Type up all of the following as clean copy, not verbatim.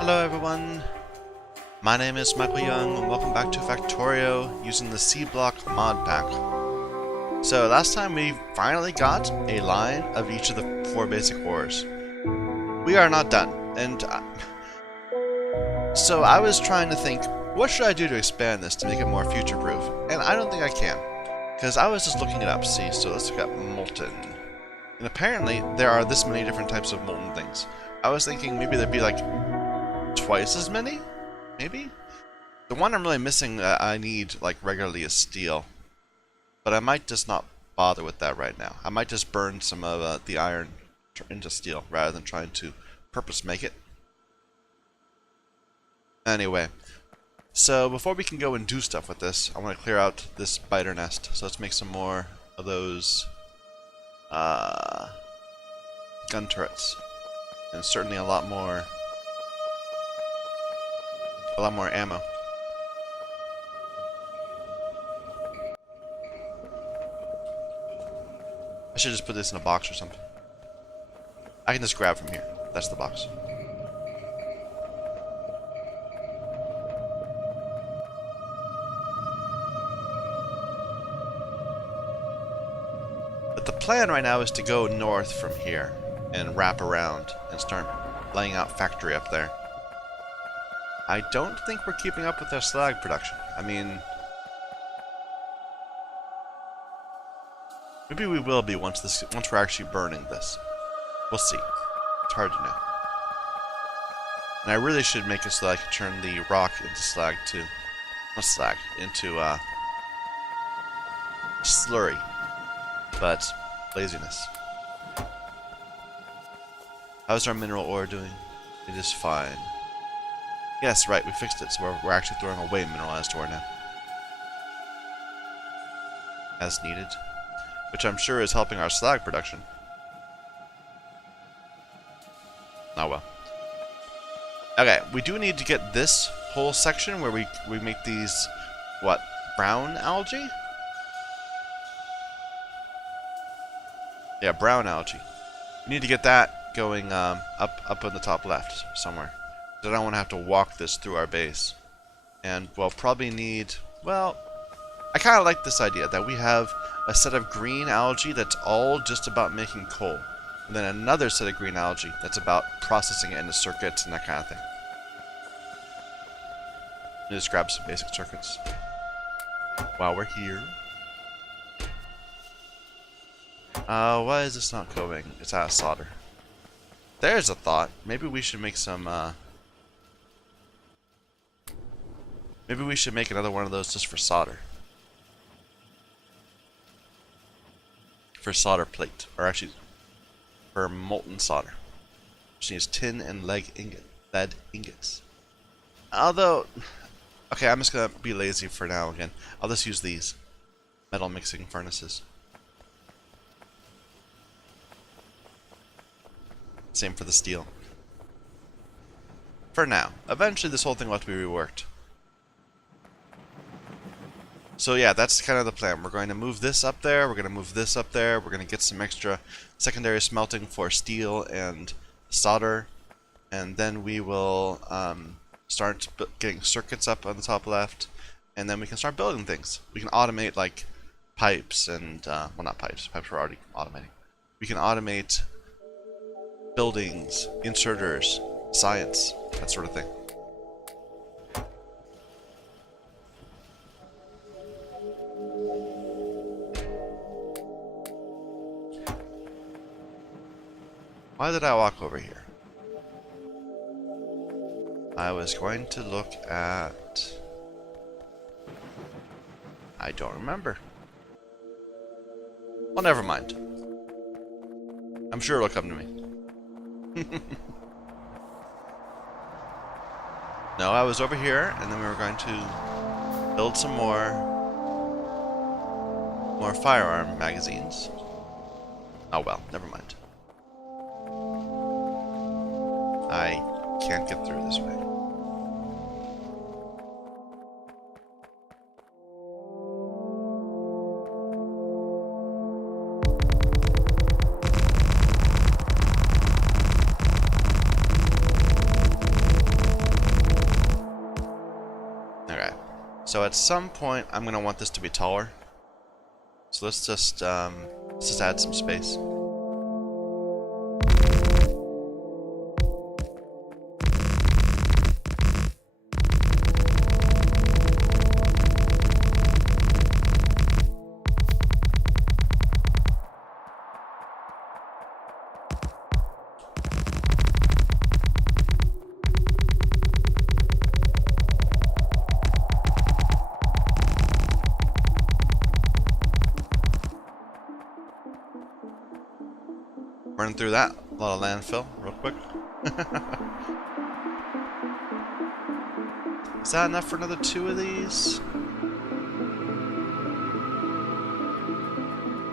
Hello everyone, my name is Michael Young and welcome back to Factorio using the Sea Block Modpack. So last time we finally got a line of each of the 4 basic ores. We are not done, and so I was trying to think, what should I do to expand this to make it more future-proof? And I don't think I can, because I was just looking it up. See, so let's look at molten. And apparently there are this many different types of molten things. I was thinking maybe there'd be like twice as many? Maybe? The one I'm really missing that I need like regularly is steel. But I might just not bother with that right now. I might just burn some of the iron into steel rather than trying to purpose make it. Anyway, so before we can go and do stuff with this, I want to clear out this spider nest. So let's make some more of those gun turrets. And certainly a lot more ammo. I should just put this in a box or something. I can just grab from here. That's the box. But the plan right now is to go north from here and wrap around and start laying out factory up there. I don't think we're keeping up with our slag production. I mean, maybe we will be once we're actually burning this. We'll see. It's hard to know. And I really should make it so that I can turn the rock into slag too. Not slag, into slurry. But laziness. How's our mineral ore doing? It is fine. Yes, right, we fixed it, so we're actually throwing away mineralized ore now. As needed. Which I'm sure is helping our slag production. Oh well. Okay, we do need to get this whole section where we make these, what, brown algae? Yeah, brown algae. We need to get that going up in the top left somewhere. I don't want to have to walk this through our base. And we'll probably need, well, I kind of like this idea that we have a set of green algae that's all just about making coal. And then another set of green algae that's about processing it into circuits and that kind of thing. Let me just grab some basic circuits while we're here. Why is this not going? It's out of solder. There's a thought. Maybe we should make some, maybe we should make another one of those just for solder. For solder plate. Or actually, for molten solder. Which needs tin and lead ingots. Although, okay, I'm just going to be lazy for now again. I'll just use these metal mixing furnaces. Same for the steel. For now. Eventually this whole thing will have to be reworked. So yeah, that's kind of the plan. We're going to move this up there, we're going to move this up there, we're going to get some extra secondary smelting for steel and solder, and then we will start getting circuits up on the top left, and then we can start building things. We can automate like pipes and, well, not pipes, pipes we're already automating. We can automate buildings, inserters, science, that sort of thing. Why did I walk over here? I was going to look at... I don't remember. Well, never mind. I'm sure it'll come to me. No, I was over here, and then we were going to build some more firearm magazines. Oh well, never mind. I can't get through this way. So at some point, I'm gonna want this to be taller. So let's just add some space. Run through that lot of landfill real quick. Is that enough for another 2 of these?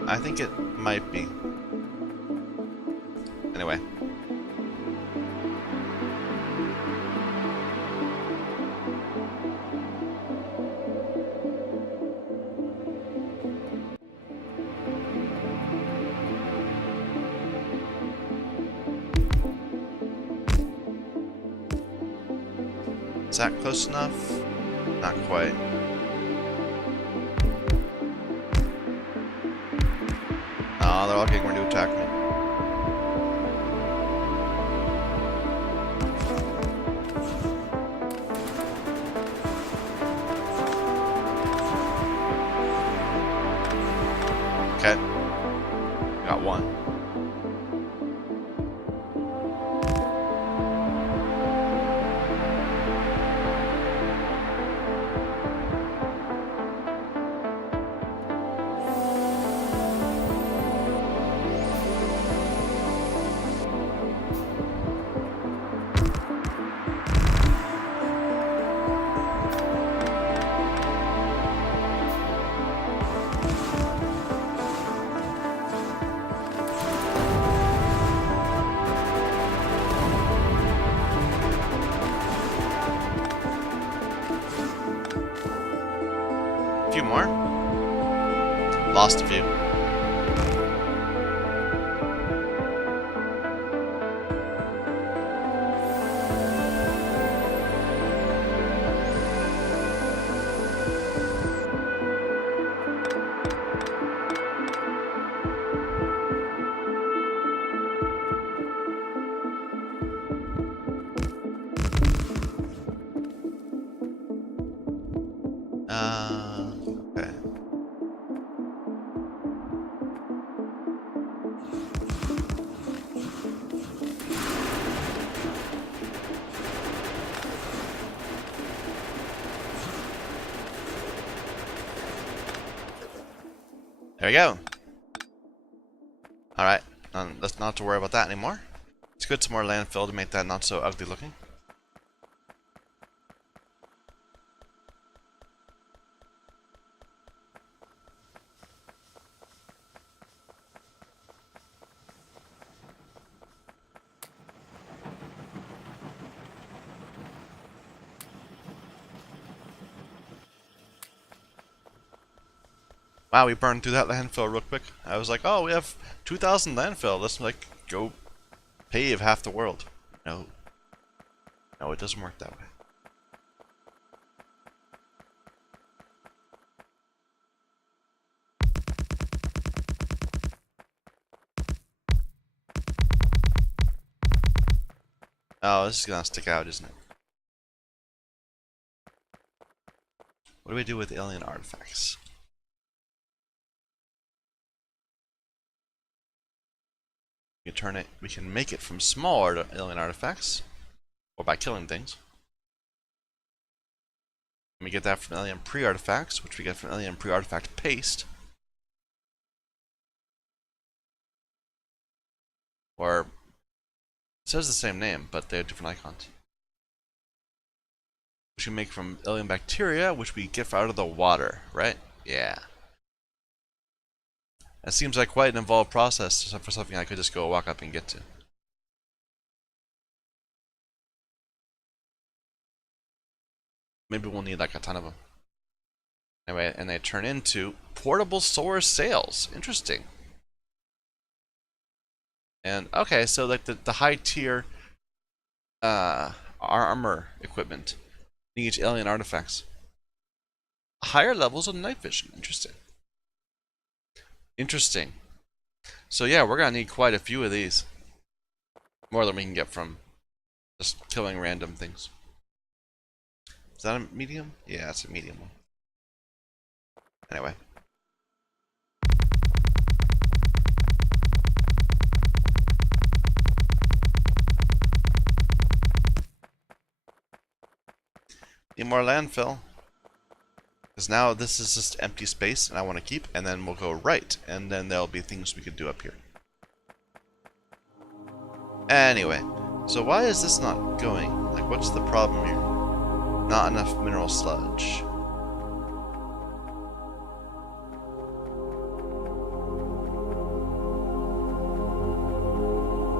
I think it might be. Anyway. Is that close enough? Not quite. Oh, they're all getting ready to attack me. Okay. Got one. A few more. Lost a few. Okay. There we go. Alright, let's not have to worry about that anymore. Let's get some more landfill to make that not so ugly looking. Wow, we burned through that landfill real quick. I was like, oh, we have 2,000 landfill. Let's like go pave half the world. No. No, it doesn't work that way. Oh, this is gonna stick out, isn't it? What do we do with alien artifacts? We can turn it. We can make it from smaller alien artifacts, or by killing things. And we get that from alien pre-artifacts, which we get from alien pre-artifact paste. Or it says the same name, but they have different icons. Which we make from alien bacteria, which we get out of the water, right? Yeah. That seems like quite an involved process for something I could just go walk up and get to. Maybe we'll need like a ton of them. Anyway, and they turn into portable solar sails. Interesting. And okay, so like the high tier armor equipment needs alien artifacts. Higher levels of night vision. Interesting. Interesting. So yeah, we're gonna need quite a few of these. More than we can get from just killing random things. Is that a medium? Yeah, it's a medium one. Anyway. Need more landfill. Because now this is just empty space and I want to keep, and then we'll go right, and then there'll be things we could do up here. Anyway, so why is this not going? Like, what's the problem here? Not enough mineral sludge.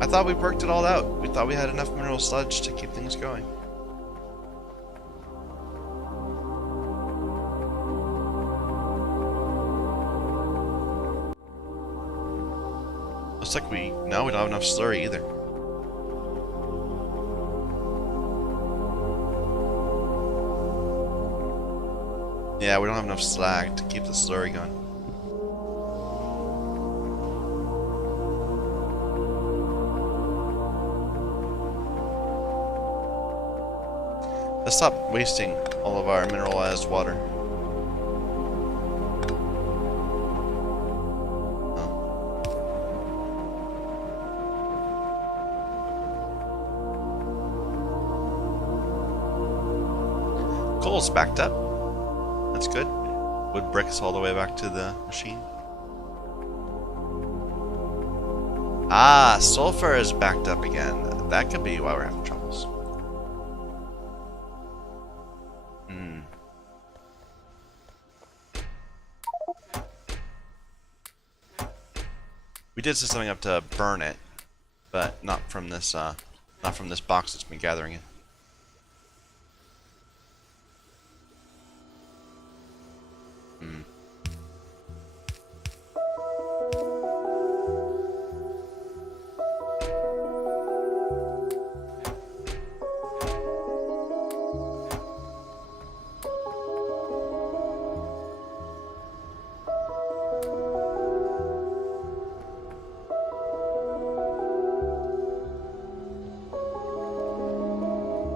I thought we worked it all out. We thought we had enough mineral sludge to keep things going. Looks like we don't have enough slurry either. Yeah, we don't have enough slag to keep the slurry going. Let's stop wasting all of our mineralized water. Coal's backed up. That's good. Wood bricks all the way back to the machine. Ah, sulfur is backed up again. That could be why we're having troubles. We did set something up to burn it, but not from this box that's been gathering it.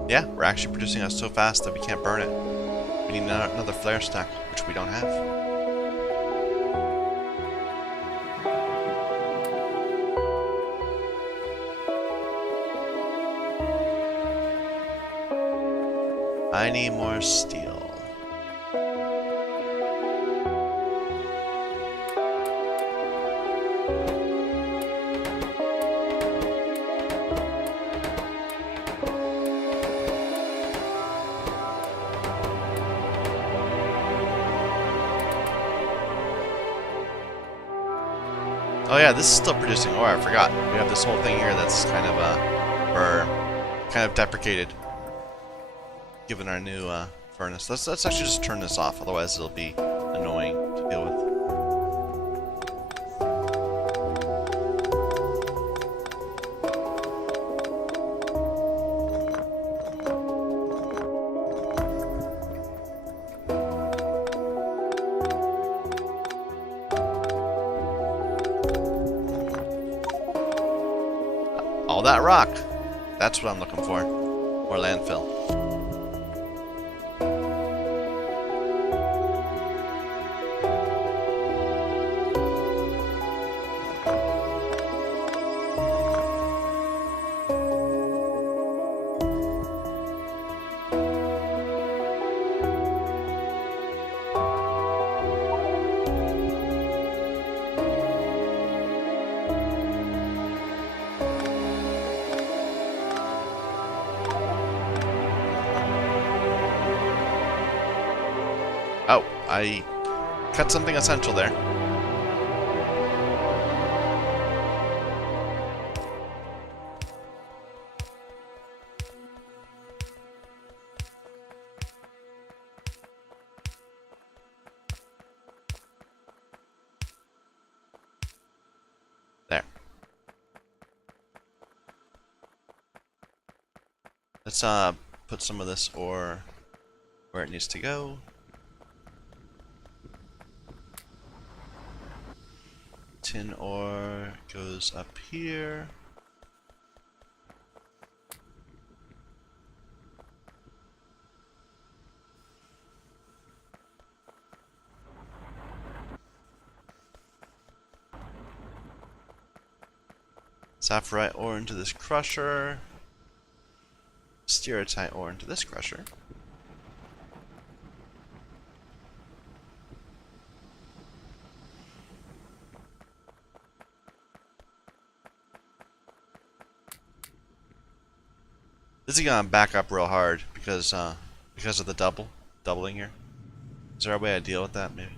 Yeah, we're actually producing it so fast that we can't burn it. We need another flare stack, which we don't have. I need more steel. Oh yeah, this is still producing ore, I forgot. We have this whole thing here that's kind of deprecated. Given our new furnace. Let's actually just turn this off, otherwise it'll be annoying to deal with. All that rock. That's what I'm looking for. More landfill. Oh, I cut something essential there. There. Let's put some of this ore where it needs to go. tin ore goes up here. Sapphirite ore into this crusher. Stereotype ore into this crusher. This is gonna back up real hard because of the doubling here. Is there a way I deal with that? Maybe.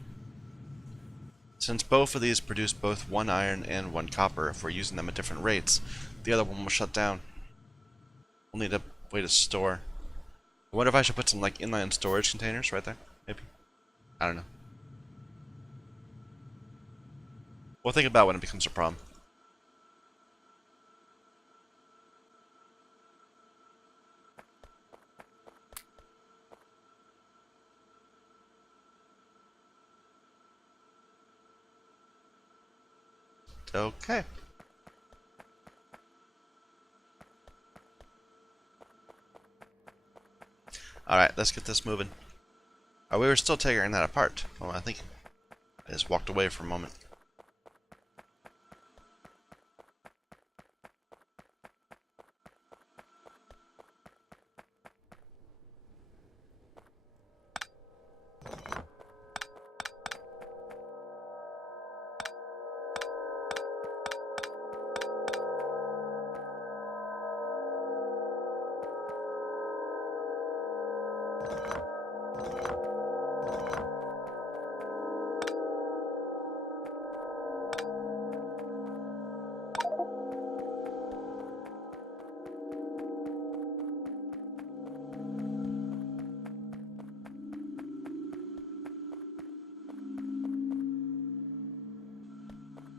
Since both of these produce both 1 iron and 1 copper, if we're using them at different rates, the other one will shut down. We'll need a way to store. I wonder if I should put some like inline storage containers right there. Maybe. I don't know. We'll think about when it becomes a problem. Okay. Alright, let's get this moving. Oh, we were still tearing that apart. Well, I think I just walked away for a moment.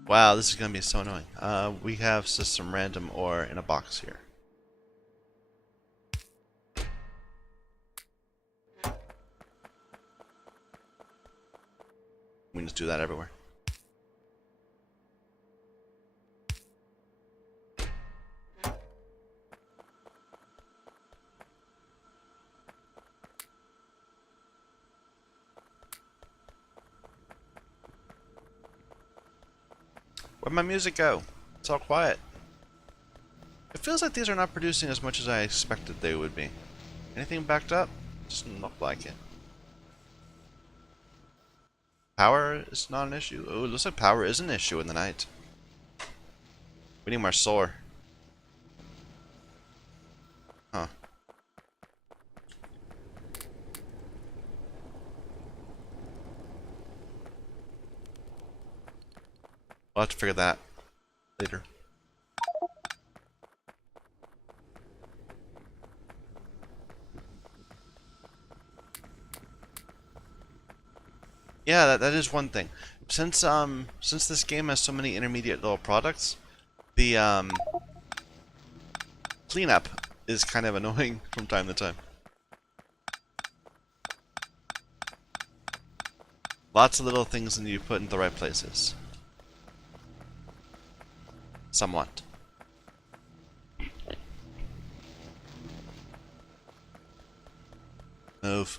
Wow, this is going to be so annoying. We have some random ore in a box here. We can just do that everywhere. Where'd my music go? It's all quiet. It feels like these are not producing as much as I expected they would be. Anything backed up? Doesn't look like it. Power is not an issue. Oh, it looks like power is an issue in the night. We need more solar. Huh. We'll have to figure that out later. Yeah, that is one thing. Since this game has so many intermediate little products, the cleanup is kind of annoying from time to time. Lots of little things that you put in the right places. Somewhat. Move.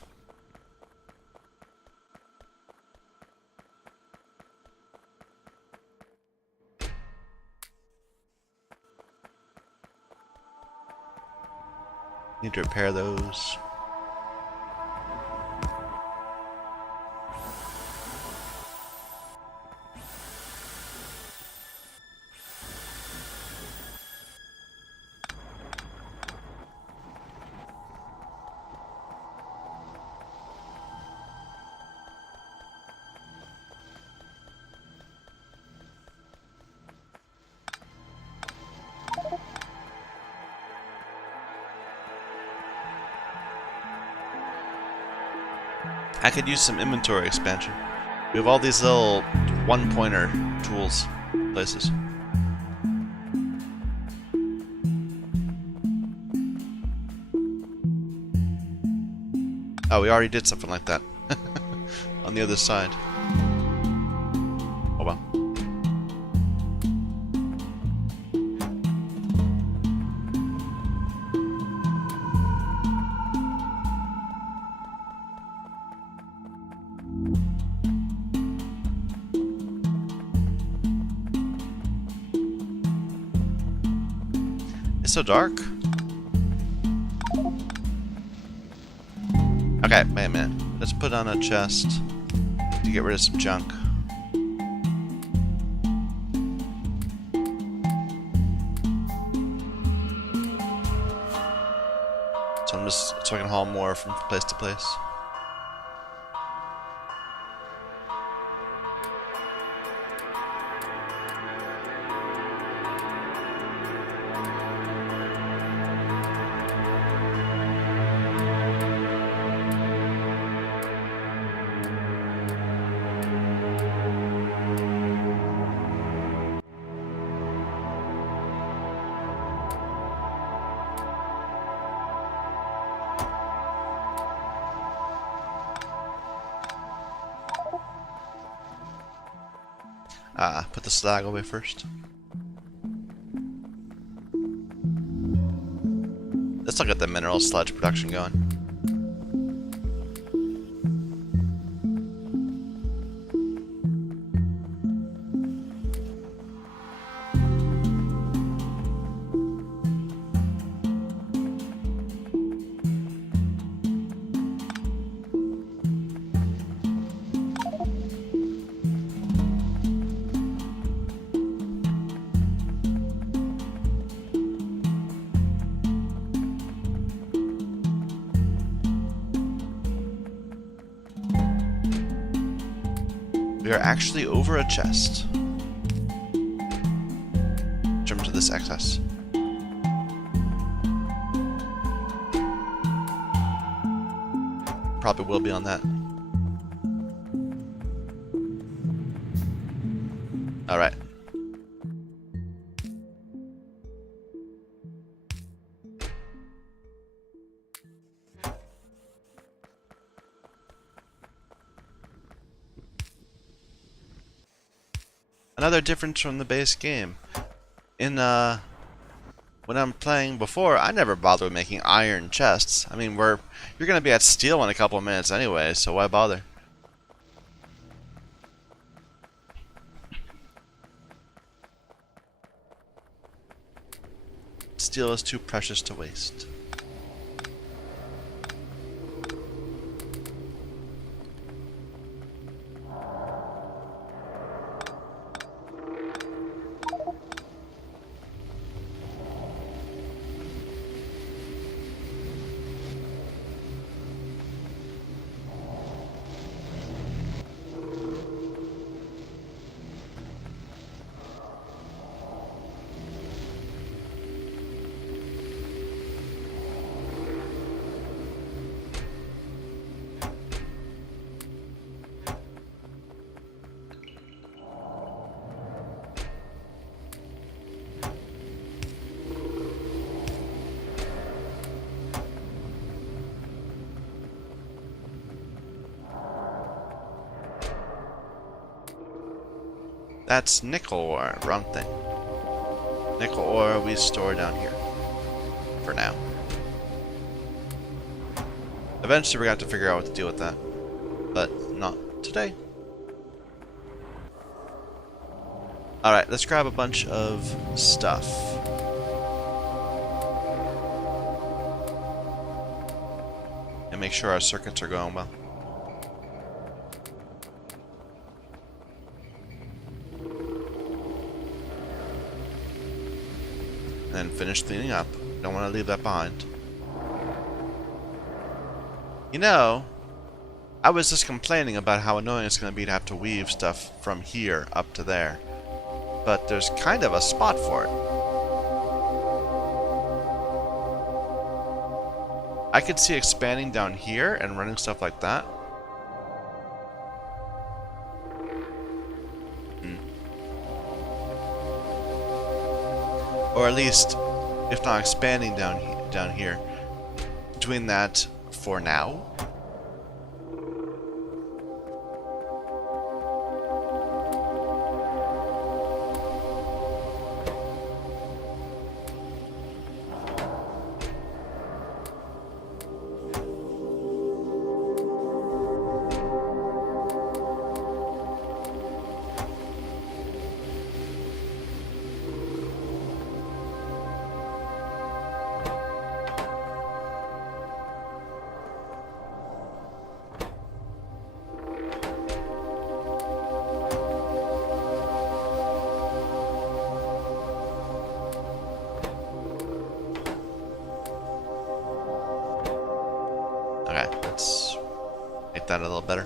Need to repair those. I could use some inventory expansion. We have all these little one-pointer tools places. Oh, we already did something like that. On the other side. Oh well. so dark? Okay, wait a minute. Let's put on a chest to get rid of some junk. So I can haul more from place to place. Put the slag away first. Let's look at the mineral sludge production going. We are actually over a chest. Jump to this excess. Probably will be on that. Alright. Another difference from the base game. In when I'm playing before, I never bothered with making iron chests. I mean, you're gonna be at steel in a couple of minutes anyway, so why bother? Steel is too precious to waste. That's nickel ore, wrong thing. Nickel ore we store down here. For now. Eventually we're going to have to figure out what to do with that. But not today. Alright, let's grab a bunch of stuff. And make sure our circuits are going well. And finish cleaning up. Don't want to leave that behind. You know, I was just complaining about how annoying it's going to be to have to weave stuff from here up to there. But there's kind of a spot for it. I could see expanding down here and running stuff like that. Or at least, if not expanding down here, doing that for now. Okay, let's make that a little better.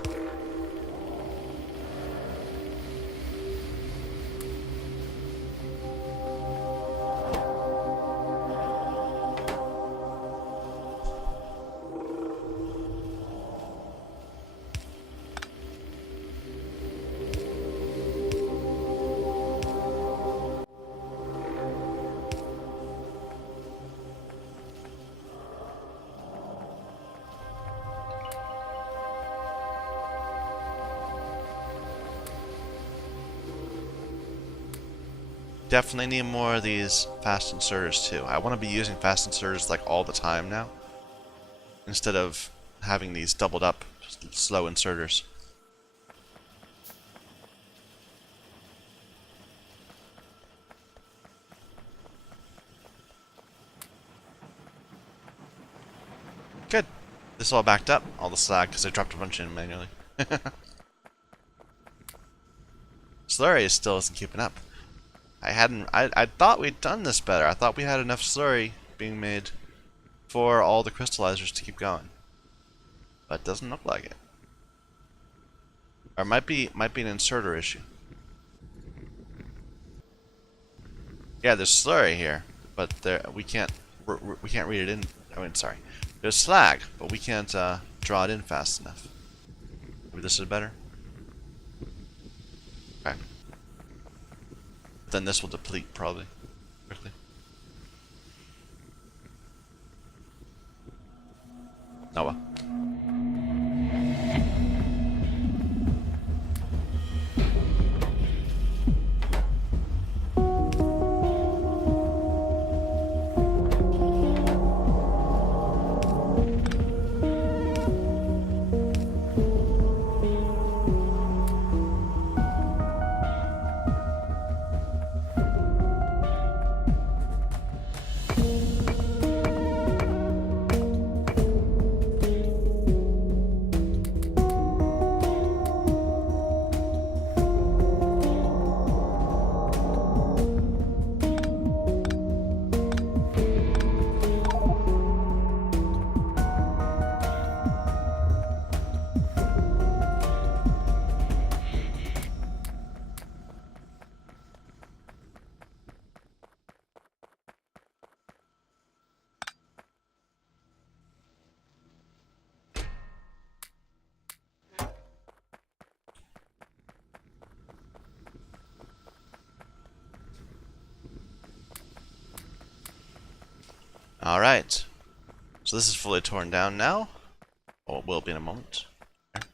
Definitely need more of these fast inserters too. I want to be using fast inserters like all the time now, instead of having these doubled up slow inserters. Good. This all backed up, all the slag, because I dropped a bunch in manually. Slurry still isn't keeping up. I thought we'd done this better. I thought we had enough slurry being made for all the crystallizers to keep going. But it doesn't look like it. Or it might be an inserter issue. Yeah, there's slurry here, but we can't read it in. I mean, sorry. There's slag, but we can't draw it in fast enough. Maybe this is better? Okay. Then this will deplete, probably. Quickly. Oh well. Alright. So this is fully torn down now. Well, it will be in a moment. Okay.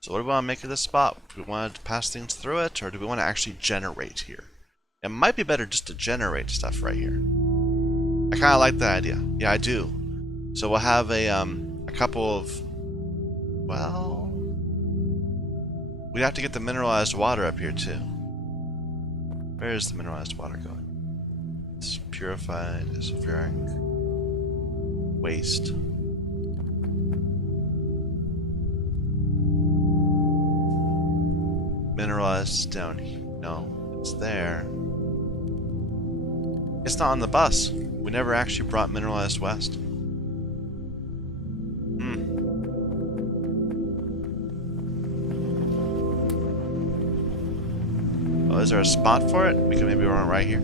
So what do we want to make of this spot? Do we want to pass things through it, or do we want to actually generate here? It might be better just to generate stuff right here. I kind of like that idea. Yeah, I do. So we'll have a couple of... Well... We'd have to get the mineralized water up here too. Where is the mineralized water going? It's purified, sulfuric waste. Mineralized down here. No, it's there. It's not on the bus. We never actually brought mineralized west. Oh, is there a spot for it? We can maybe run it right here.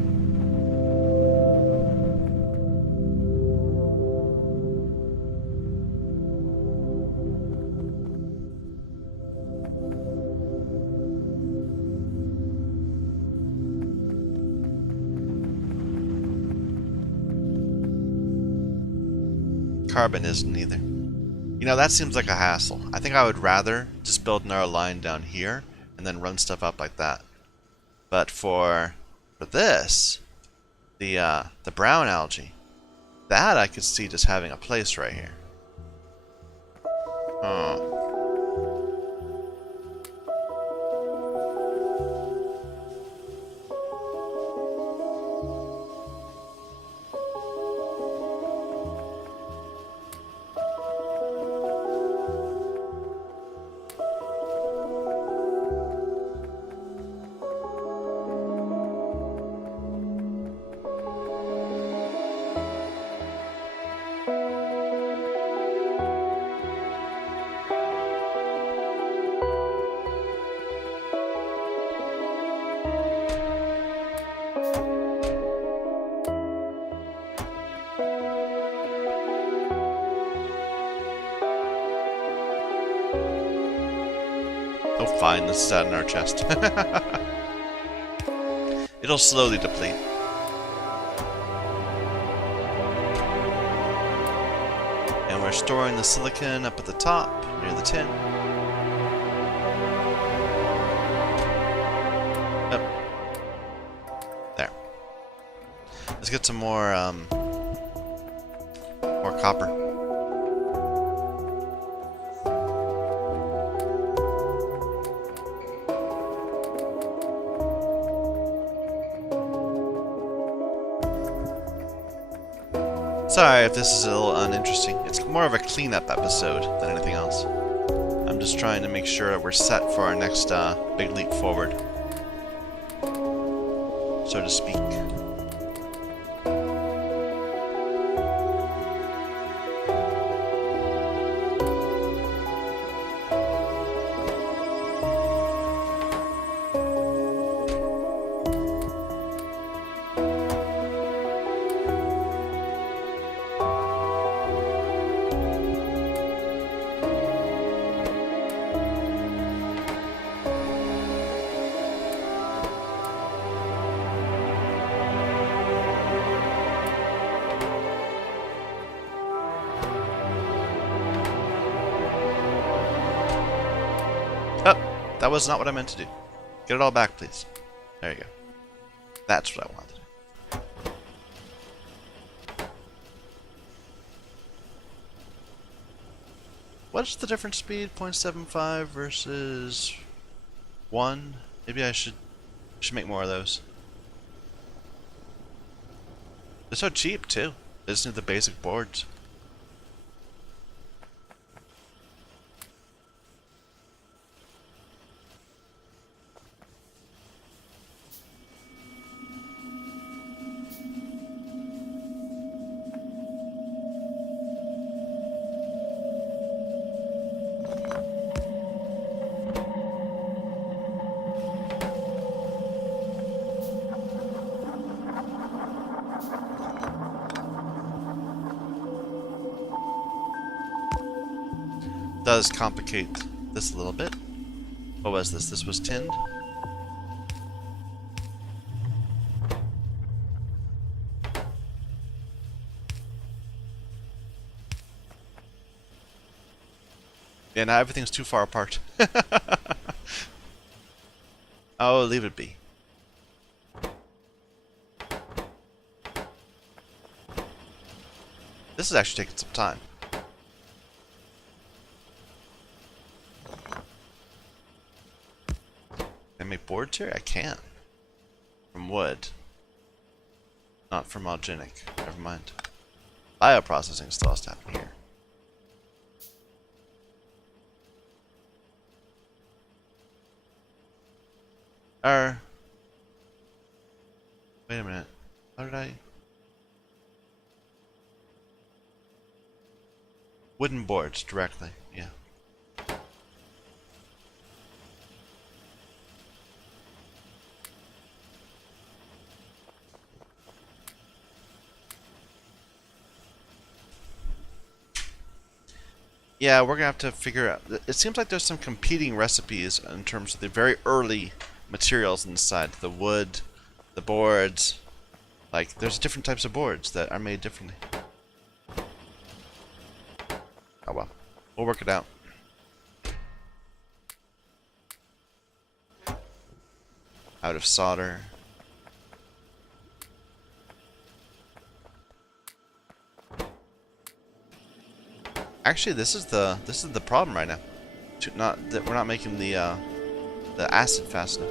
Carbon isn't either. You know, that seems like a hassle. I think I would rather just build another line down here and then run stuff up like that. But for this, the brown algae, that I could see just having a place right here. Oh. Oh, fine. This is out in our chest. It'll slowly deplete. And we're storing the silicon up at the top, near the tin. Oh. There. Let's get some more copper. Sorry if this is a little uninteresting. It's more of a cleanup episode than anything else. I'm just trying to make sure that we're set for our next big leap forward, so to speak. That was not what I meant to do. Get it all back, please. There you go. That's what I wanted. What's the different speed? 0.75 versus 1? Maybe I should make more of those. They're so cheap, too. They just need the basic boards. Does complicate this a little bit. What was this? This was tinned? Yeah, now everything's too far apart. Oh, leave it be. This is actually taking some time. Can I make boards here? I can. From wood. Not from organic. Never mind. Bioprocessing still has to happen here. Wait a minute. How did I... Wooden boards directly, yeah. Yeah, we're gonna have to figure out. It seems like there's some competing recipes in terms of the very early materials inside. The wood, the boards. Like, there's different types of boards that are made differently. Oh well. We'll work it out. Out of solder. Actually, this is the problem right now. We're not making the acid fast enough.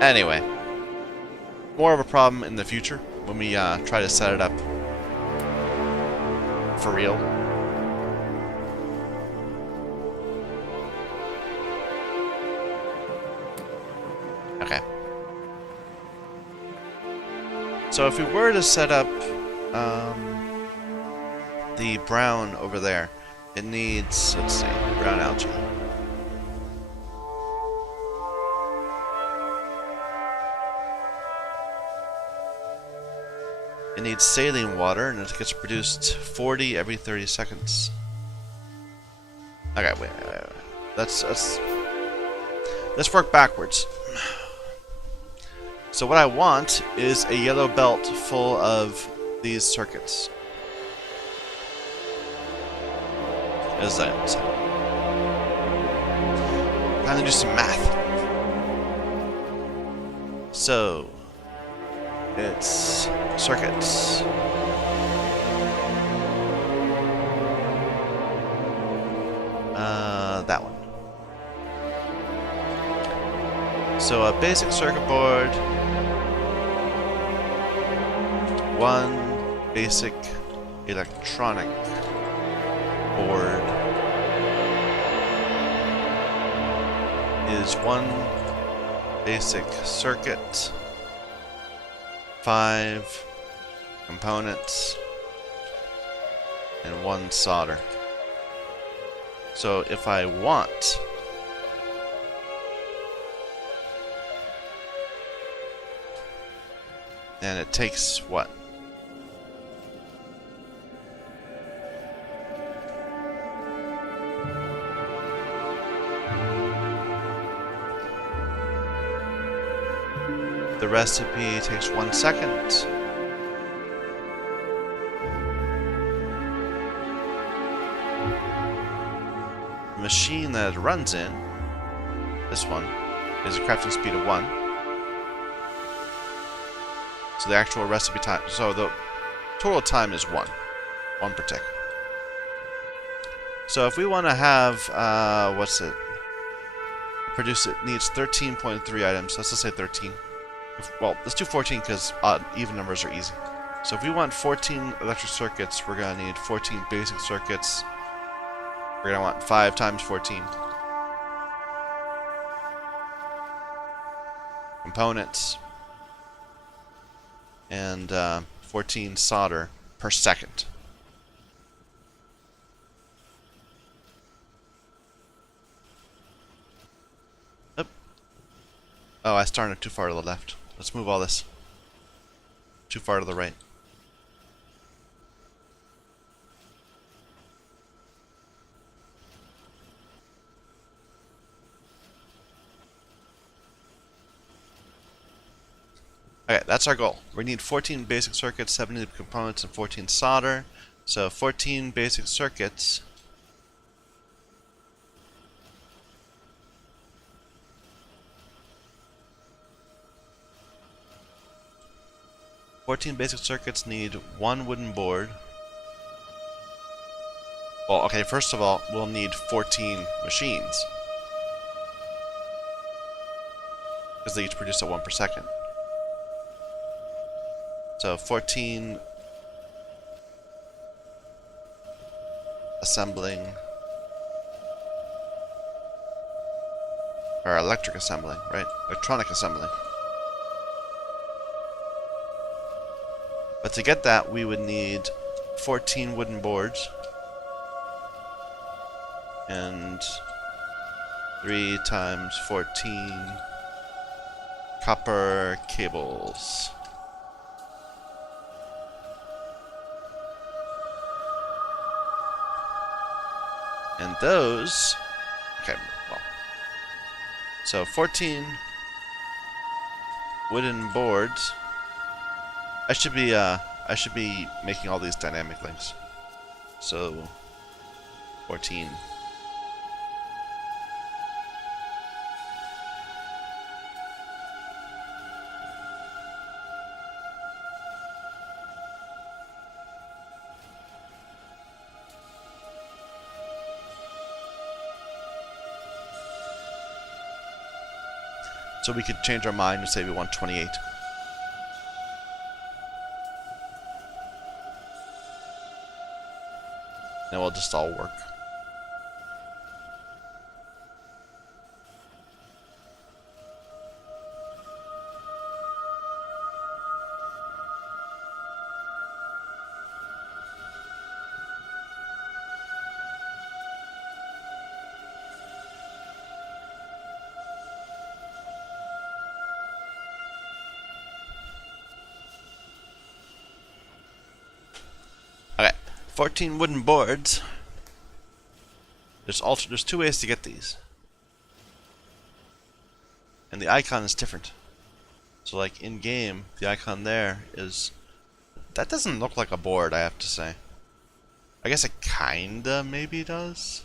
Anyway, more of a problem in the future when we try to set it up for real. Okay. So if we were to set up the brown over there, it needs, let's see, brown algae. It needs saline water, and it gets produced 40 every 30 seconds. Okay, wait. Let's work backwards. So what I want is a yellow belt full of these circuits. As I time to do some math. So it's circuits. That one. So a basic circuit board. One basic electronic board is one basic circuit, 5 components, and 1 solder. So if I want then it takes what? The recipe takes 1 second. The machine that it runs in, this one, is a crafting speed of 1. So the actual recipe time, so the total time is 1 per tick. So if we want to have, produce it needs 13.3 items. Let's just say 13. Well, let's do 14 because even numbers are easy. So if we want 14 electric circuits, we're going to need 14 basic circuits. We're going to want 5 times 14. Components. And 14 solder per second. Oop. Oh, I started too far to the left. Let's move all this too far to the right. Okay, that's our goal. We need 14 basic circuits, 70 components, and 14 solder. So 14 basic circuits. Need 1 wooden board. Well, okay, first of all, we'll need 14 machines. Because they each produce at 1 per second. So 14 assembling, or electric assembling, right? Electronic assembling. But to get that, we would need 14 wooden boards and 3 times 14 copper cables. And those, okay, well, so 14 wooden boards. I should be making all these dynamic links. So 14. So we could change our mind and say we want 28. And we'll just all work. 14 wooden boards. There's two ways to get these. And the icon is different. So like in game, the icon there is... That doesn't look like a board, I have to say. I guess it kinda maybe does.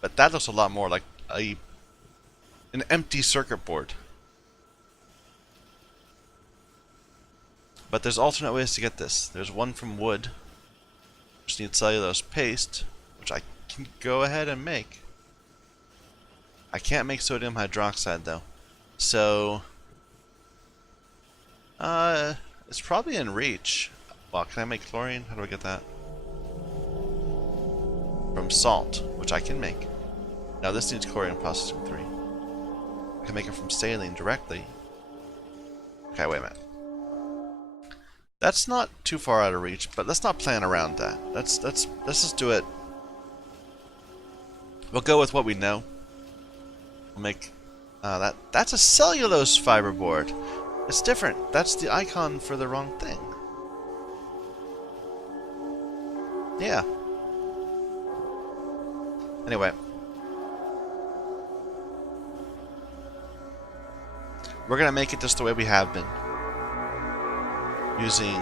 But that looks a lot more like an empty circuit board. But there's alternate ways to get this. There's one from wood. Just need cellulose paste, which I can go ahead and make. I can't make sodium hydroxide though. So it's probably in reach. Well, can I make chlorine? How do I get that? From salt, which I can make. Now this needs chlorine processing 3. I can make it from saline directly. Okay, wait a minute. That's not too far out of reach, but let's not plan around that. Let's just do it. We'll go with what we know. We'll make that's a cellulose fiber board. It's different. That's the icon for the wrong thing. Yeah. Anyway. We're gonna make it just the way we have been. Using...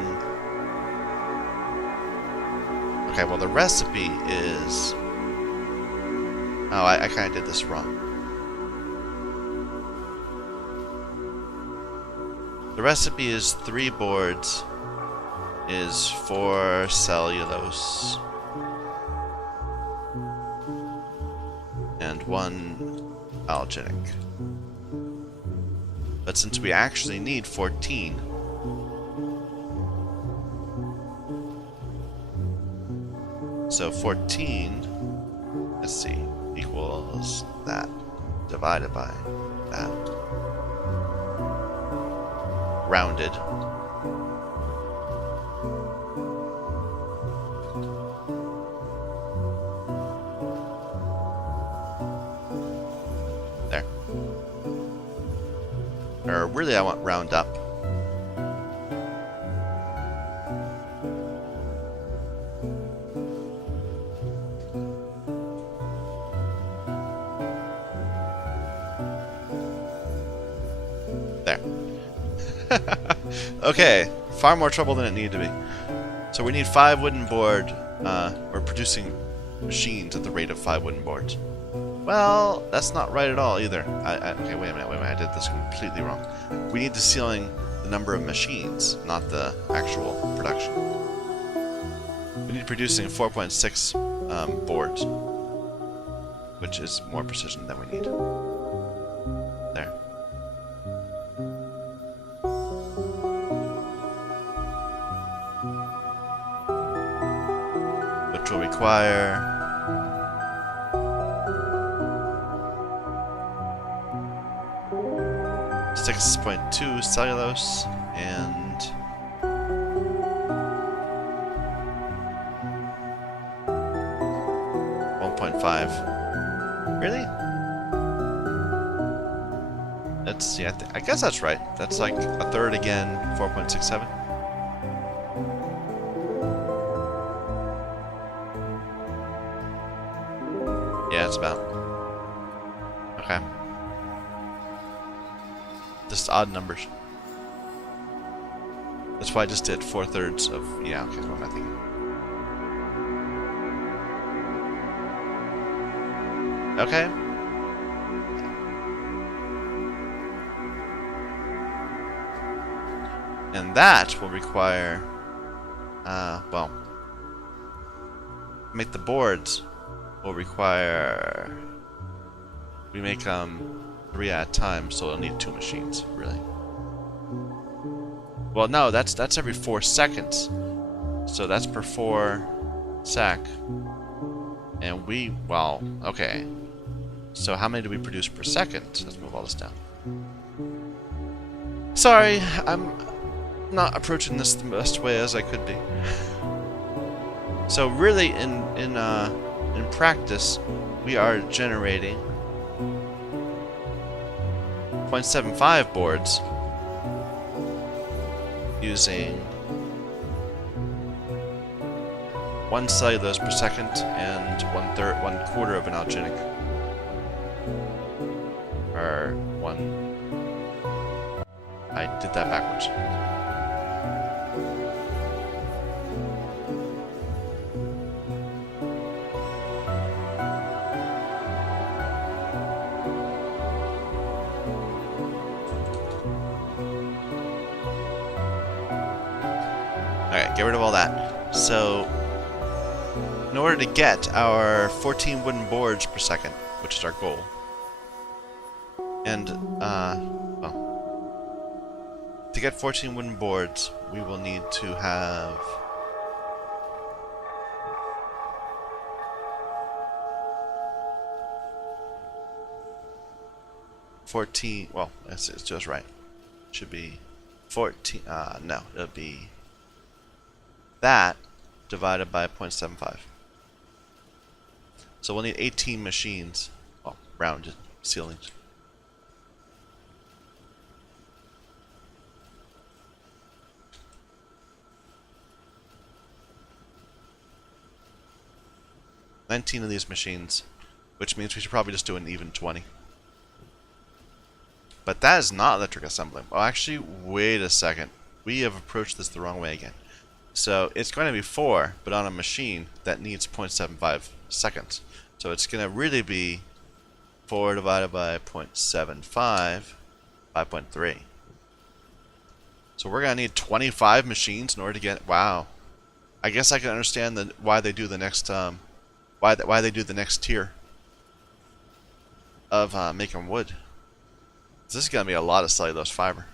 Okay, well the recipe is... Oh, I kinda did this wrong. The recipe is 3 boards is 4 cellulose and 1 alginic. But since we actually need 14, so 14, let's see, equals that divided by that. Rounded. There. Or really I want round up. There. Okay, far more trouble than it needed to be. So we need 5 wooden board. We're producing machines at the rate of 5 wooden boards. Well, that's not right at all either. Okay, wait a minute. I did this completely wrong. We need the ceiling, the number of machines, not the actual production. We need producing 4.6 boards, which is more precision than we need. There. Which will require 6.2 cellulose and 1.5. Really? Let's see. I guess that's right. That's like a third again. 4.67. Yeah, it's about. Okay. Just odd numbers. That's why I just did 4/3 of... Yeah, okay, what am I thinking? Okay. And that will require... well... Make the boards will require... We make, 3 at a time, so it'll need 2 machines, really. Well, no, that's every 4 seconds. So that's per 4 sec. And we, well, okay. So how many do we produce per second? Let's move all this down. Sorry, I'm not approaching this the best way as I could be. So really, in practice, we are generating 0.75 boards 1 cellulose per second and 1/4 of an alginic. Or 1. I did that backwards. Alright, get rid of all that. So, in order to get our 14 wooden boards per second, which is our goal, and, well, to get 14 wooden boards, we will need to have 14, well, it's just right. Should be 14, no, it'll be that divided by 0.75. So we'll need 18 machines, well, rounded ceilings. $19 of these machines, which means we should probably just do an even 20. But that is not electric assembly. Oh, actually, wait a second. We have approached this the wrong way again. So it's going to be 4, but on a machine that needs 0.75 seconds. So it's going to really be 4 divided by 0.75, 5.3. So we're going to need 25 machines in order to get... Wow. I guess I can understand why they do the next... why they do the next tier of making wood. This is going to be a lot of cellulose fiber.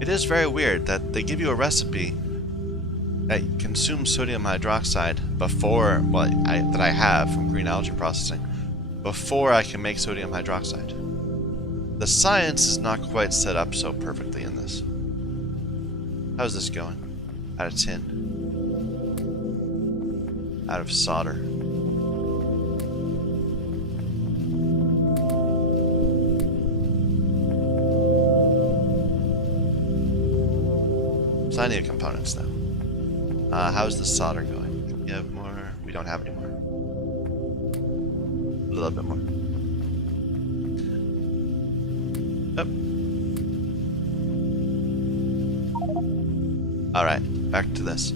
It is very weird that they give you a recipe that consumes sodium hydroxide before, well, that I have from green algae processing, before I can make sodium hydroxide. The science is not quite set up so perfectly in this. How's this going? Out of tin. Out of solder. Plenty of components though. How's the solder going? You have more? We don't have any more. A little bit more. Up. Alright, back to this.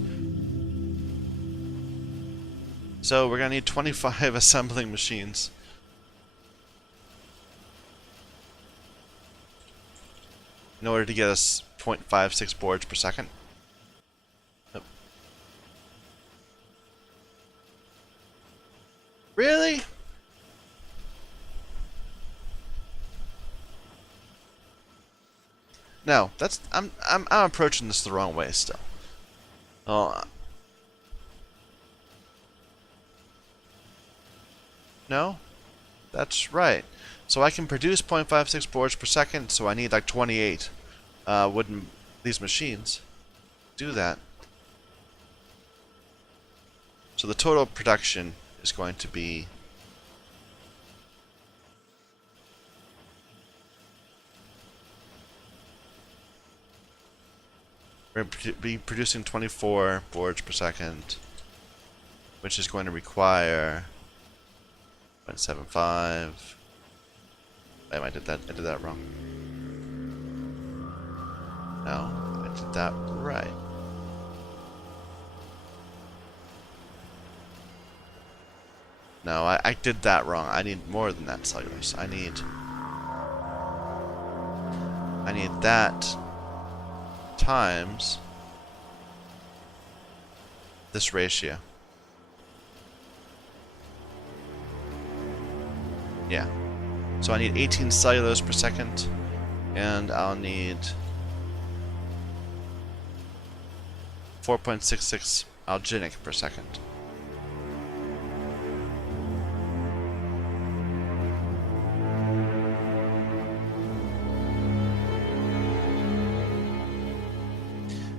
So we're gonna need 25 assembling machines. In order to get us 0.56 boards per second. Yep. Really? No, that's I'm approaching this the wrong way still. Oh. No? That's right. So I can produce 0.56 boards per second, so I need like 28 wooden these machines. Do that. So the total production is going to be we're going to be producing 24 boards per second, which is going to require 0.75. I did that wrong. No, I did that right. No, I did that wrong. I need more than that cellulose. I need that times this ratio. Yeah. So I need 18 cellulose per second, and I'll need 4.66 alginic per second.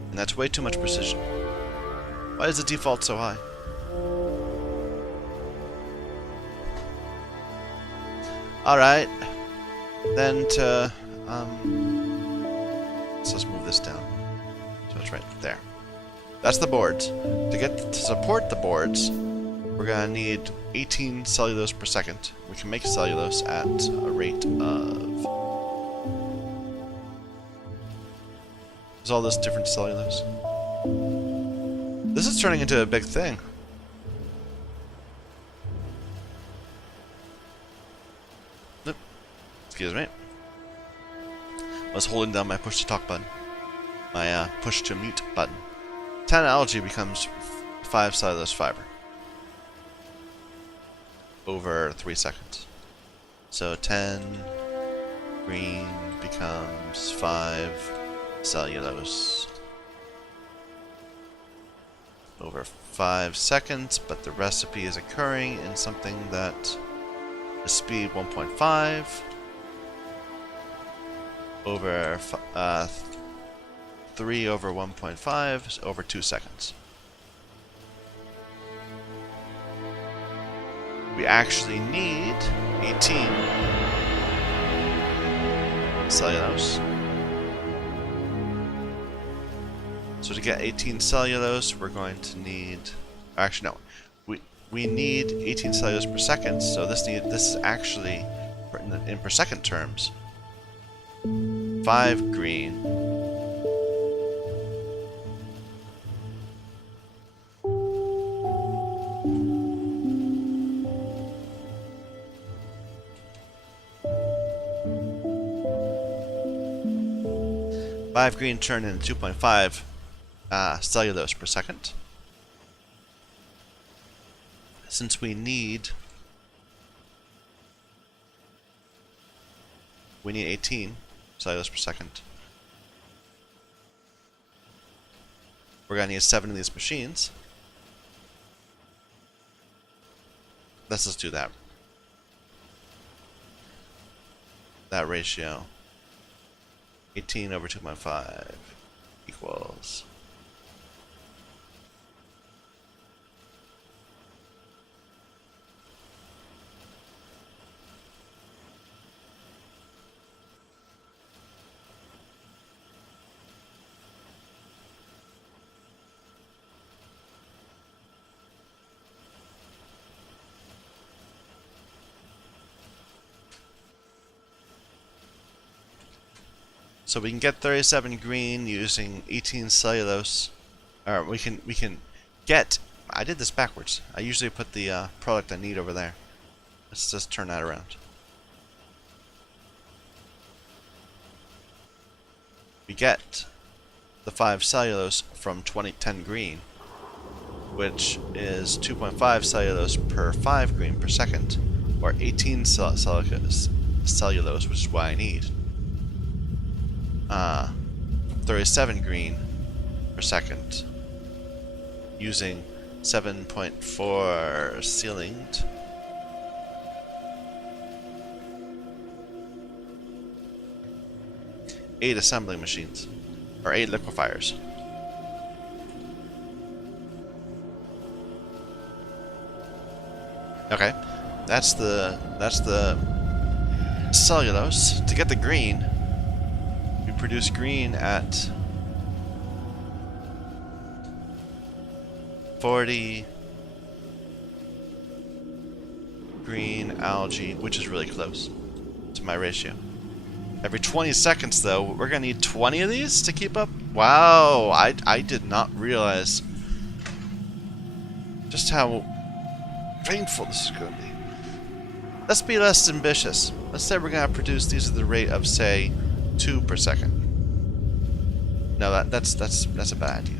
And That's way too much precision. Why is the default so high? Alright. Then to... so let's move this down. So it's right there. That's the boards. To support the boards, we're gonna need 18 cellulose per second. We can make cellulose at a rate of... There's all this different cellulose. This is turning into a big thing. Oop. Excuse me. I was holding down my push to talk button. My push to mute button. 10 algae becomes 5 cellulose fiber. Over 3 seconds. So 10 green becomes 5 cellulose. Over 5 seconds, but the recipe is occurring in something that is speed 1.5 over 3 over 1.5 is over 2 seconds. We actually need 18 cellulose. So to get 18 cellulose, we're going to need... Actually, no. We need 18 cellulose per second, so this is actually, in per second terms, 5 green. Five green turned into 2.5 cellulose per second. Since we need 18 cellulose per second, we're gonna need 7 of these machines. Let's just do that. That ratio. 18 over 2.5 equals... So we can get 37 green using 18 cellulose, or we can get. I did this backwards. I usually put the product I need over there. Let's just turn that around. We get the 5 cellulose from 10 green, which is 2.5 cellulose per 5 green per second, or 18 cellulose, which is what I need. 37 green per second using 7.4 sealinged. Eight assembling machines, or 8 liquefiers. Okay, that's the cellulose. To get the green, we produce green at 40 green algae, which is really close to my ratio. Every 20 seconds, though, we're gonna need 20 of these to keep up. Wow, I did not realize just how painful this is gonna be. Let's be less ambitious. Let's say we're gonna produce these at the rate of, say, 2 per second. No, that's a bad idea.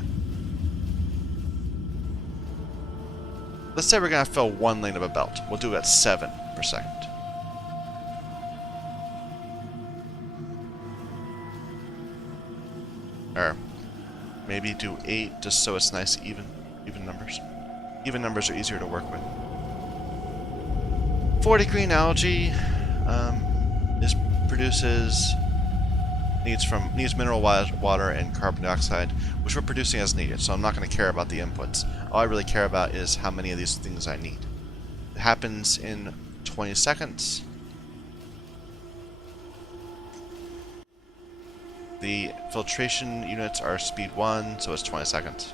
Let's say we're gonna fill 1 lane of a belt. We'll do it at 7 per second. Or maybe do 8 just so it's nice even numbers. Even numbers are easier to work with. 40 green algae produces needs mineral water and carbon dioxide, which we're producing as needed. So I'm not going to care about the inputs. All I really care about is how many of these things I need. It happens in 20 seconds. The filtration units are speed 1, so it's 20 seconds.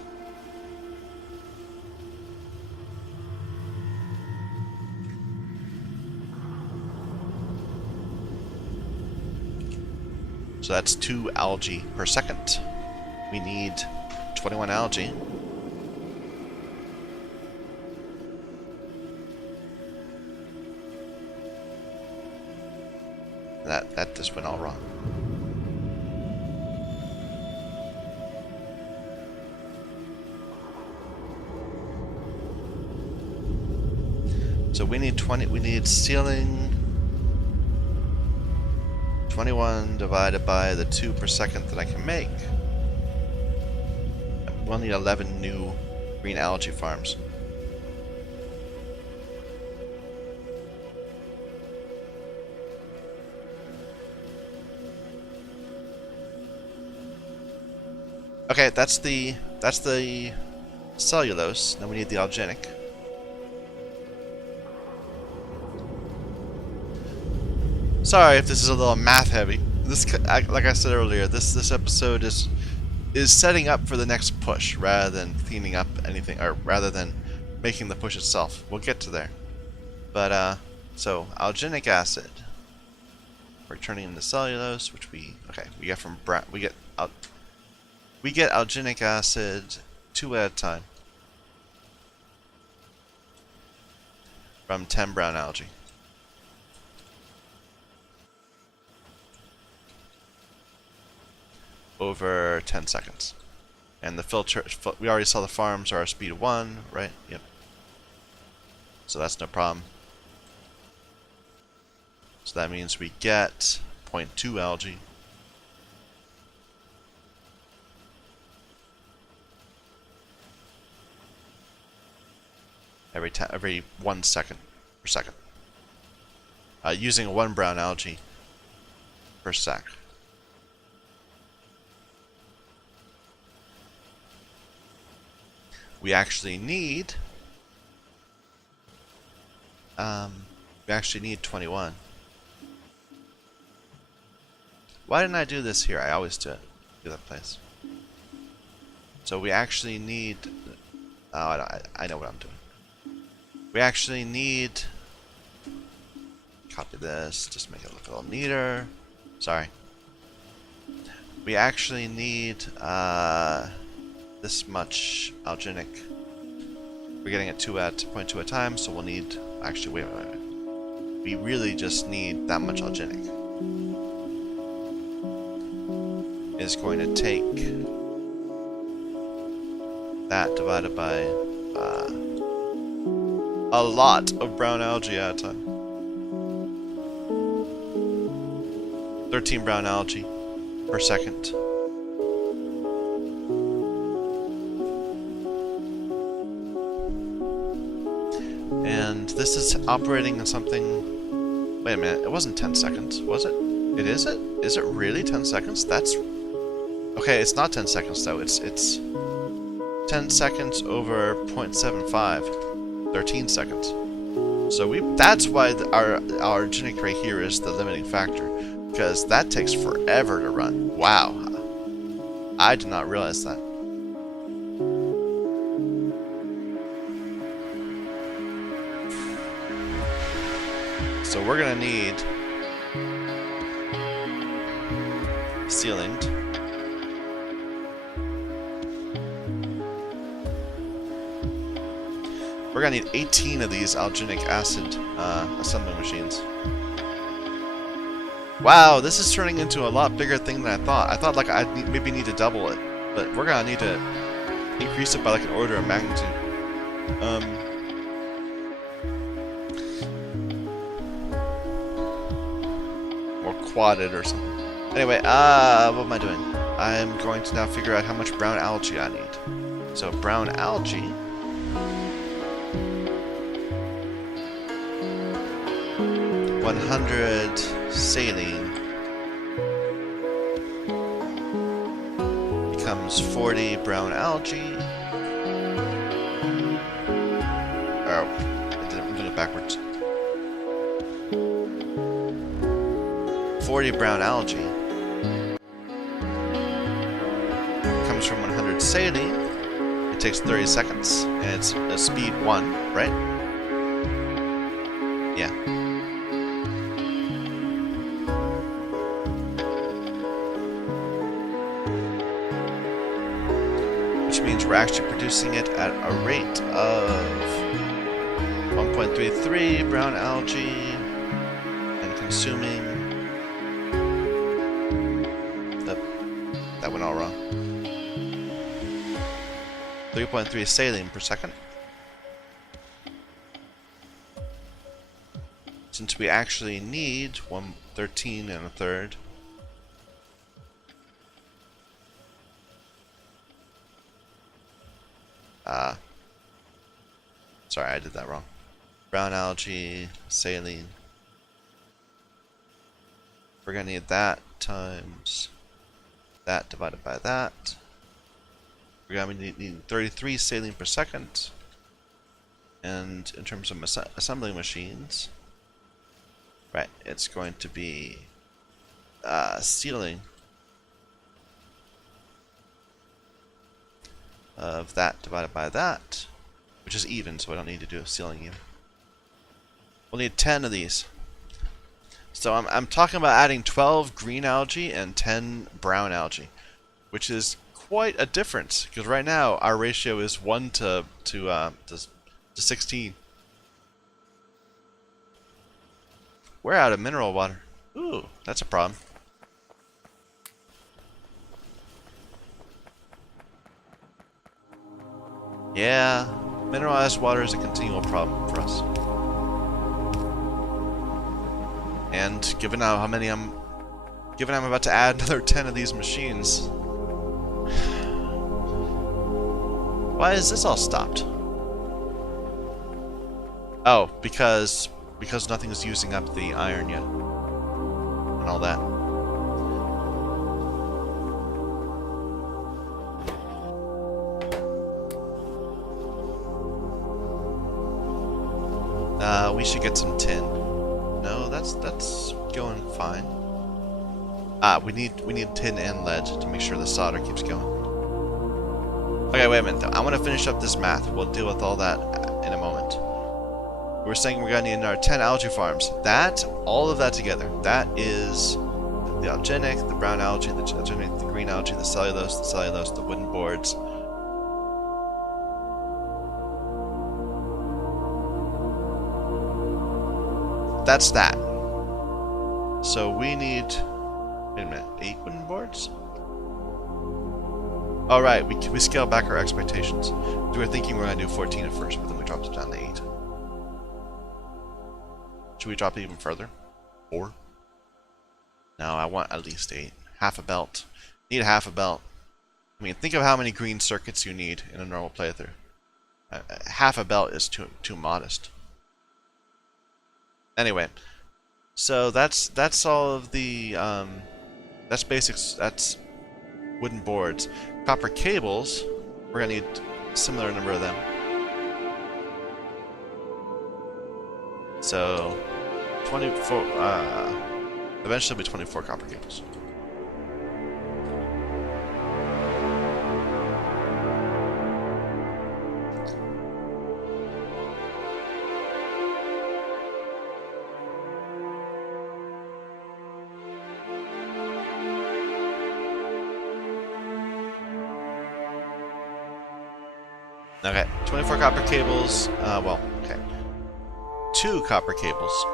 So that's 2 algae per second. We need 21 algae. That just went all wrong. So we need 20. We need sealing. 21 divided by the 2 per second that I can make. We'll need 11 new green algae farms. Okay, that's the cellulose. Now we need the alginic. Sorry if this is a little math heavy. This, like I said earlier, this episode is setting up for the next push rather than cleaning up anything, or rather than making the push itself. We'll get to there. But so alginic acid. We're turning into cellulose, which we get from we get alginic acid 2 at a time from 10 brown algae. Over 10 seconds. And the filter, we already saw the farms are speed 1, right? Yep. So that's no problem. So that means we get 0.2 algae. Every 1 second per second. Using 1 brown algae per sec. We actually need 21. Why didn't I do this here? I always do that place. So we actually need. Oh, I know what I'm doing. We actually need. Copy this. Just make it look a little neater. Sorry. We actually need this much alginic. We're getting it 0.2 at a time, so we'll need. Actually, wait. We really just need that much alginic. Is going to take that divided by a lot of brown algae at a time. 13 brown algae per second. And this is operating on something. Wait a minute, it wasn't 10 seconds, was it? It is it? Is it really 10 seconds? That's okay. It's not 10 seconds though. It's 10 seconds over 0.75, 13 seconds. So that's why our alginic right here is the limiting factor, because that takes forever to run. Wow, I did not realize that. So we're gonna need sealing. We're gonna need 18 of these alginic acid assembly machines. Wow, this is turning into a lot bigger thing than I thought. I thought like I'd maybe need to double it, but we're gonna need to increase it by like an order of magnitude. Or quad it or something. Anyway, what am I doing? I'm going to now figure out how much brown algae I need. So brown algae. $100 saline becomes 40 brown algae. Oh, I'm doing it backwards. 40 brown algae comes from 100 saline. It takes 30 seconds, and it's a speed 1, right? Yeah. Which means we're actually producing it at a rate of 1.33 brown algae and consuming. That went all wrong. 3.3 saline per second. Since we actually need 113 and a third. Sorry, I did that wrong. Brown algae, saline. We're gonna need that times that divided by that. We're gonna be needing 33 saline per second. And in terms of assembling machines, right, it's going to be sealing of that divided by that, which is even, so I don't need to do a sealing even. We'll need 10 of these. So I'm talking about adding 12 green algae and 10 brown algae, which is quite a difference, because right now our ratio is 1 to 16. We're out of mineral water. Ooh, that's a problem. Yeah, mineralized water is a continual problem for us. And given how many I'm about to add another 10 of these machines. Why is this all stopped? Oh, because nothing is using up the iron yet. And all that. We should get some tin. No, that's going fine. We need tin and lead to make sure the solder keeps going. Okay, wait a minute though. I want to finish up this math. We'll deal with all that in a moment. We're saying we're gonna need another 10 algae farms. All of that together, that is the alginic, the brown algae, the alginic, the green algae, the cellulose, the wooden boards. That's that. So we need, wait a minute, 8 wooden boards? All right, we scaled back our expectations. We were thinking we were gonna do 14 at first, but then we dropped it down to 8. Should we drop it even further? 4? No, I want at least 8. Half a belt. Need a half a belt. I mean, think of how many green circuits you need in a normal playthrough. Half a belt is too modest. Anyway, so that's all of the that's basics. That's wooden boards. Copper cables. We're gonna need a similar number of them. So 24. Eventually, it'll be 24 copper cables. Okay, 24 copper cables. Well, okay. 2 copper cables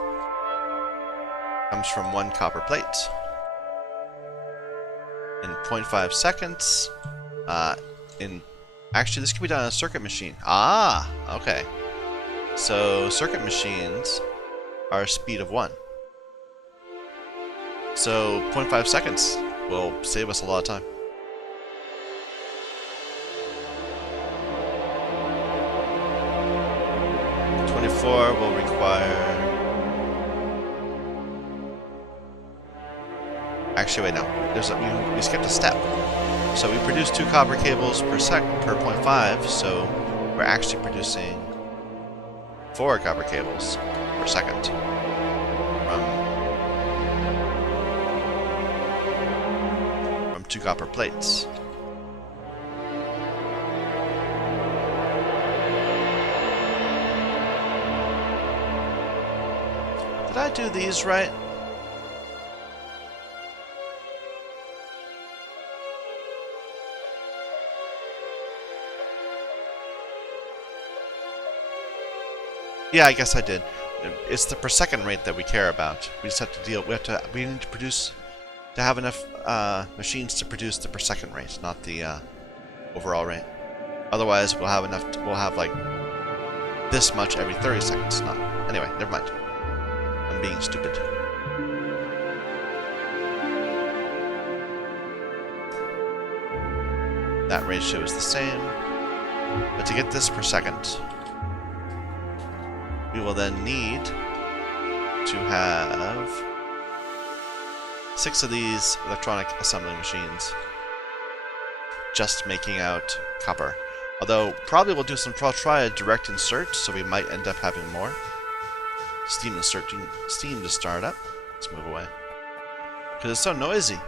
comes from 1 copper plate. In 0.5 seconds. Actually, this can be done on a circuit machine. Ah, okay. So circuit machines are a speed of 1. So 0.5 seconds will save us a lot of time. Will require... Actually, wait, no. We skipped a step. So we produce 2 copper cables per 0.5, so we're actually producing 4 copper cables per second from 2 copper plates. Did I do these right? Yeah, I guess I did. It's the per second rate that we care about. We just have to deal. We need to produce to have enough machines to produce the per second rate, not the overall rate. Otherwise, we'll have enough. We'll have like this much every 30 seconds. Not anyway. Never mind. I'm being stupid. That ratio is the same, but to get this per second, we will then need to have 6 of these electronic assembly machines just making out copper. Although, probably we'll try a direct insert, so we might end up having more. Steam to start up. Let's move away. Because it's so noisy.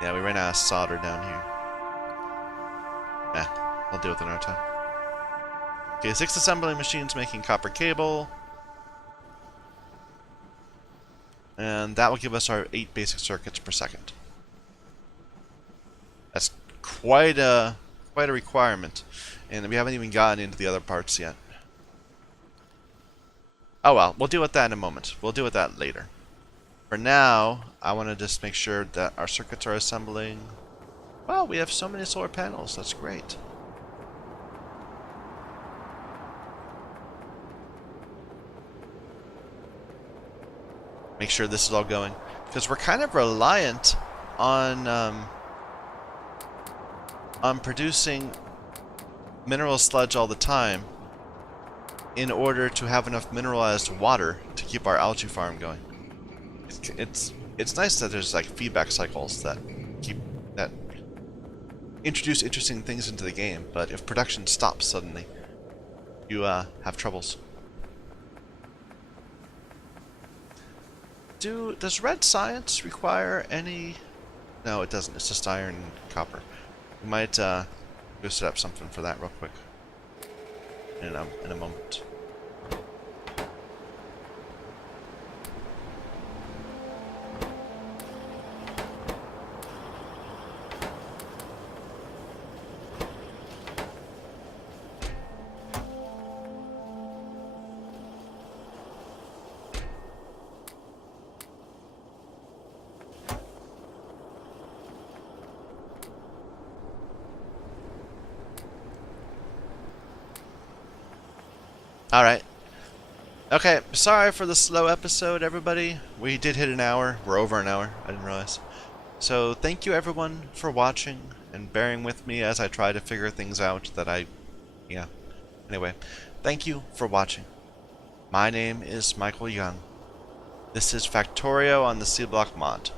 Yeah, we ran out of solder down here. Yeah. I'll deal with it another time. Okay, 6 assembly machines making copper cable. And that will give us our 8 basic circuits per second. That's quite a requirement. And we haven't even gotten into the other parts yet. Oh well, we'll deal with that in a moment. We'll deal with that later. For now, I want to just make sure that our circuits are assembling. Wow, we have so many solar panels. That's great. Make sure this is all going, because we're kind of reliant on producing mineral sludge all the time in order to have enough mineralized water to keep our algae farm going. It's nice that there's like feedback cycles that introduce interesting things into the game, but if production stops suddenly, you have troubles. Does red science require any? No, it doesn't. It's just iron and copper. We might go set up something for that real quick in a moment. Alright. Okay, sorry for the slow episode, everybody. We did hit an hour. We're over an hour. I didn't realize. So, thank you everyone for watching and bearing with me as I try to figure things out that yeah. Anyway, thank you for watching. My name is Michael Young. This is Factorio on the Sea Block Mod.